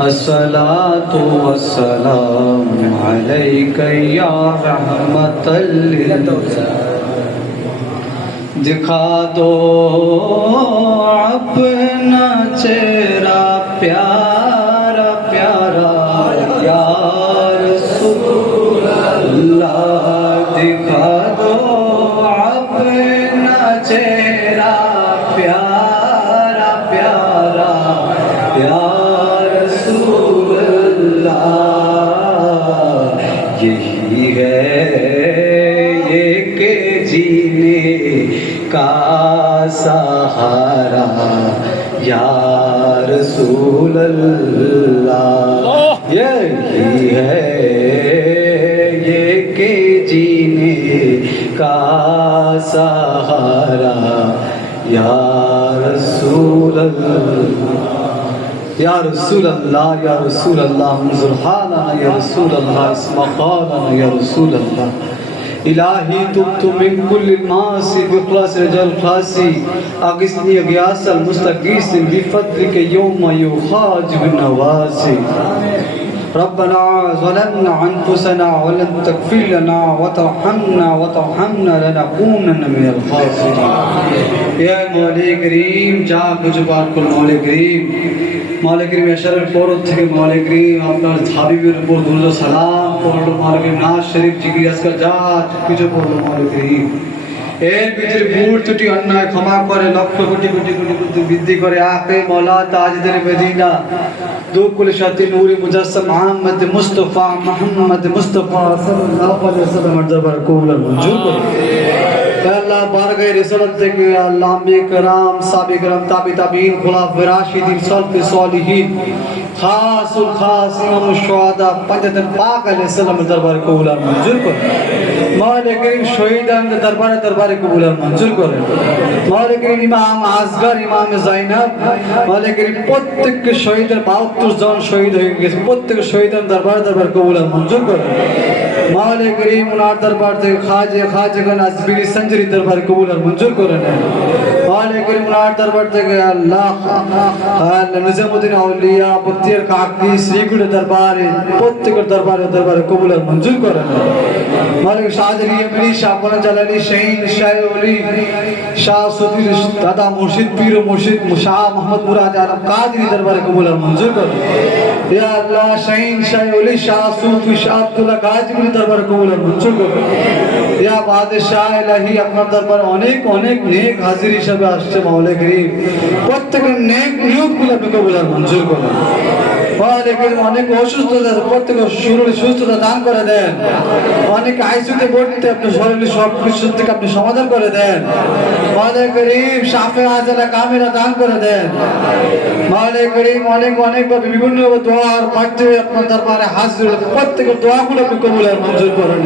अस्सलातु वस्सलामु अलैका या रहमतल लिल दिखा दो अपना चेहरा प्यारा प्यारा या रसूल अल्लाह दिखा दो अपना चेहरा प्यारा प्यारा या रसूल अल्लाह यही है ये के जीने का सहारा या रसूल अल्लाह यही है ये के जीने का सहारा या रसूल अल्लाह या रसूल अल्लाह या रसूल अल्लाह मंज़ुर हालना या रसूल अल्लाह इस्मा क़ालना या रसूल अल्लाह इलाही तुब्तु मिन कुल्लिल मासी बिख़लास रजल ख़ासी अगिस्नी अगियासल मुस्तगीस बिफ़द्लिक यौम युख़ाजिबुन नवासी रब्बना ज़लमना अनफुसना व लन तग़फिर लना व तरहमना लनकूनन्न मिनल ख़ासिरीन। या मौला करीम जा कुछ बात कुल मौला करीम अशरफ পরত থেকে মৌলা করিম আপনার হাবিবের উপর দুরূদ ও সালাম পড়লো মৌলা করিম নাজ শরীফ জিকির আজকাল যা কিছু পড়লো মৌলা করিম এর ভিতরে ভুল ত্রুটি অন্যায় ক্ষমা করে লক্ষ কোটি কোটি কোটি কোটি বৃদ্ধি করে আকে মৌলা তাজদার মদিনা দো কুল শাতি নূরে মুজাসসাম মুহাম্মদ মুস্তাফা সাল্লাল্লাহু আলাইহি ওয়াসাল্লাম দরবার কবুল মঞ্জুর করো। अल्लाह बारगाह रिसालत থেকে আল্লাহ আম্বিয়া کرام সাহাবা کرام তাবি তাবিঈন খুলাফায়ে রাশিদিন সালফে সালিহিন খাসুল খাস ইমাম শুহাদা পঞ্জতন পাক আলাইহিস সালাম দরবার কবুল মঞ্জুর করো। মওলা করিম শহীদান দরবারে কবুল মঞ্জুর করো। মওলা করিম ইমাম আসগর ইমাম যায়নাব মওলা করিম প্রত্যেক শহীদের 72 জন শহীদ হয়ে গেছে প্রত্যেক শহীদান দরবার কবুল মঞ্জুর করো। মওলা করিম উনার দরবার থেকে খাজা নাজবিরি সঞ্জরি দরবার কবুল আর মঞ্জুর করে নেন। মওলা করিম উনার দরবার থেকে আল্লাহ নিজামউদ্দিন আউলিয়া বখতিয়ার কাকি শ্রীগুড় দরবারে প্রত্যেকের দরবারে কবুল আর মঞ্জুর করে নেন। মওলা শাহজালি আমিনী শাহপনা জালালি শাহিন শাহ ওলি শাহ সুফি দাদা মুর্শিদ পীর মুর্শিদ শাহ মোহাম্মদ মুরাদ আলম কাদরি দরবারে কবুল আর মঞ্জুর করে। ইয়া আল্লাহ শাহিন শাহ ওলি শাহ সুফি শাহ আব্দুল্লাহ গাজী দরবারে কবুল আর মঞ্জুর করে। ইয়া বাদশাহ ইলাহি আপনার দরবারে অনেক অনেক নেক হাজির হিসেবে আসছে মওলা করিম প্রত্যেকের নেক নিয়তগুলো আপনি কবুল আর মঞ্জুর করুন। মওলা করিম অনেক অসুস্থতা প্রত্যেকের শরীরে সুস্থতা দান করে দেন। অনেক আইসিইউতে ভর্তি আপনি শরীরে সব কিছু থেকে আপনি সমাধান করে দেন। মওলা করিম শাফে আজলা কামিলা দান করে দেন। মওলা করিম অনেক অনেক ভাবে বিভিন্ন দোয়া আর পাঠে আপনার দরবারে হাজির প্রত্যেকের দোয়াগুলো আপনি কবুল আর মঞ্জুর করুন।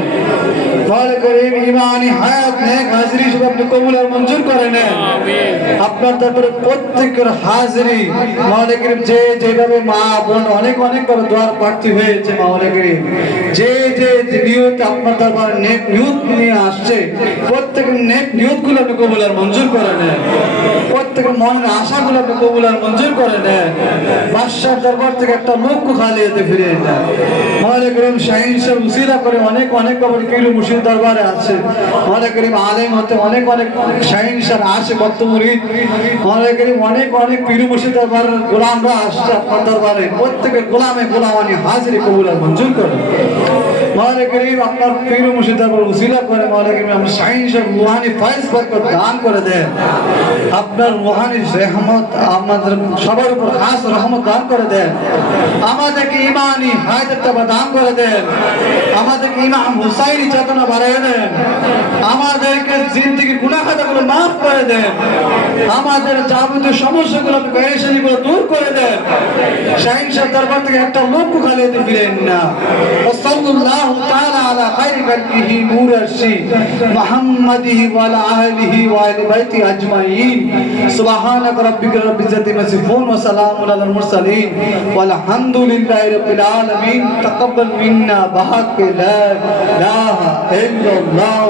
মওলা করিম ঈমানি হায়াত নেক হাজিরি সব আপনি কবুল আর মঞ্জুর করে নেন। আপনার দরবারে প্রত্যেকের হাজিরি মওলা করিম যে যেভাবে মা বোন অনেক অনেক ভাবে দোয়ার প্রার্থী হয়েছে মওলা করিম যে যে নিয়ত আপনার দরবারে নেক নিয়ত নিয়ে আসছে প্রত্যেকের নেক নিয়তগুলো আপনি কবুল আর মঞ্জুর করে নেন। প্রত্যেকের মনের আশাগুলো আপনি কবুল আর মঞ্জুর করে নেন। বাদশার দরবার থেকে একটা লক্ষ্য খালি হতে ফিরে নেন। মওলা করিম শাহিন সাহেব উসিলা করে অনেক অনেক ভাবে পীর মুর্শিদ দরবারে আছে। মওলা করিম আলেম হতে অনেক অনেক শাহিন সাহেব আসে ভক্ত মুরিদ মওলা করিম অনেক অনেক পীর মুর্শিদ দরবারের গোলামরা আসছে আপনার দরবারে প্রত্যেকের গোলামানি হাজিরি কবুল আর মঞ্জুর করুন। মওলা করিম আপনার পীর মুর্শিদ দরবার উসিলা করে মওলা করিম আমরা শাহিন সাহেব রুহানি ফয়েজ বরকত দান করে দেন। আপনার রুহানি রহমত আমাদের সবার উপর খাস রহমত দান করে দেন। আমাদেরকে ঈমানি হায়াতটা দান করে দেন। আমাদেরকে ইমাম হুসাইনি চেতনা বাড়ায় দেন। আমাদেরকে জিন্দেগির গুনাহ খাতাগুলো মাফ করে দেন। আমাদের যাবতীয় সমস্যাগুলো পেরেশানিগুলো দূর করে দেন। শাহিন সাহেব দরবার থেকে একটা লক্ষ্য খালি হতে ফিরেন না। সাল্লাল্লাহু তাআলা আলা খায়রি খালকিহি নূর আরশি মুহাম্মাদিহি ওয়া আলা আলিহি ওয়া আলি বাইতি আজমাইন সুবহানাকা রাব্বিকা রাব্বিল ইজ্জাতি আম্মা ইয়াসিফুন ওয়া সালামুন আলাল মুরসালিন ওয়াল হামদুলিল্লাহি রাব্বিল আলামিন তাকাব্বাল মিন্না বাহাক লা ইলাহা ইল্লাল্লাহ